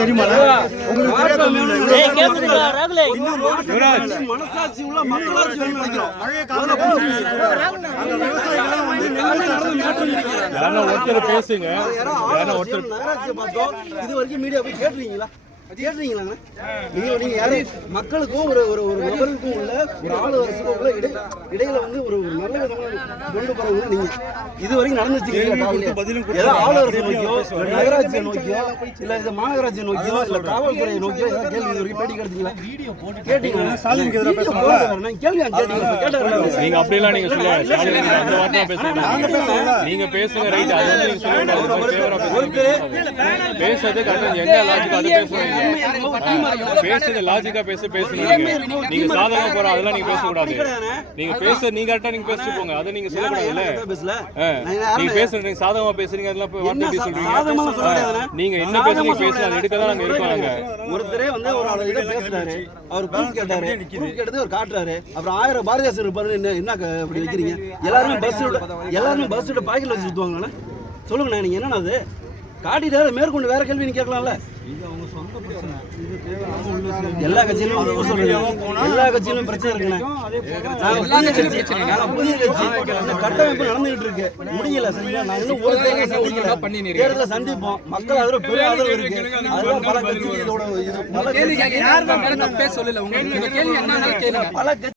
தெரியுமா? மனசாட்சி உள்ள மக்களாட்சி ஒருத்தர் பேசுங்க. இது வரைக்கும் மீடியா போய் கேட்டுறீங்களா? கேட்டுறீங்களாங்க? நீங்க யாரு மக்களுக்கும் ஒரு ஒரு ஒரு நபருக்கும் உள்ள ஒரு ஆளு அரசுக்குள்ள இடையில வந்து ஒரு நல்ல விதமா கொண்டு போறவங்க நீங்க இது வரைக்கும் நடந்துச்சு. ஏதோ ஆளு அரசு நோக்கியோ நகராட்சியை நோக்கியோ இல்ல இது மாநகராட்சியை நோக்கியோ இல்ல காவல்துறையை நோக்கியோ ஏதாவது கேள்வி இது வரைக்கும் பேட்டி கேட்டீங்களா? கேட்டீங்களா? நீங்க அப்படிலாம் நீங்க சொல்லுங்க. அந்த வார்த்தை பேசுங்க. நீங்க பேசுங்க ரைட். அது வந்து நீங்க சொல்லுங்க. பேசுறது கரெக்ட். எங்க லாஜிக் அது பேசுங்க. பேசுங்க லாஜிக்கா பேசுங்க. நீங்க சாதகமா போற அதெல்லாம் நீங்க பேசக்கூடாது. நீங்க நீங்க கரெக்டா நீங்க பேசிட்டு போங்க. அதை நீங்க சொல்லக்கூடாதுல்ல. நீங்க பேசுறீங்க சாதகமா பேசுறீங்க அதெல்லாம் போய் வார்த்தை எப்படி சொல்றீங்க? நீங்க என்ன பேசுறீங்க பேசுங்க. அதை எடுக்க தான் நாங்க இருக்கோம். ஒருத்தரே வந்து ஒரு ஆளு கிட்ட பேசுறாரு. அவர் ப்ரூஃப் கேட்டாரு. ப்ரூஃப் கேட்டது அவர் காட்டுறாரு. அப்புறம் 1000 பாரதியாசன் இருப்பாரு. என்ன அப்படி வைக்கிறீங்க? எல்லாரும் பஸ் விட பாக்கெட்ல வச்சு சுத்துவாங்கண்ணா. சொல்லுங்கண்ணா நீங்க என்னன்னா அது காட்டிட்டு மேற்கொண்டு வேற கேள்வி நீங்க கேட்கலாம்ல. எல்லா கட்சியிலும் எல்லா கட்சியிலும் பிரச்சனை இருக்குண்ணே. புதிய கட்சி கட்டமைப்பு நடந்துகிட்டு இருக்கு. முடியல சரிங்களா? நான் இன்னும் ஒரு தேர்தலை சந்திப்போம். மக்கள் அதுல பெரிய ஆதரவு இருக்கு. அதெல்லாம் பல கட்சி இதோட பல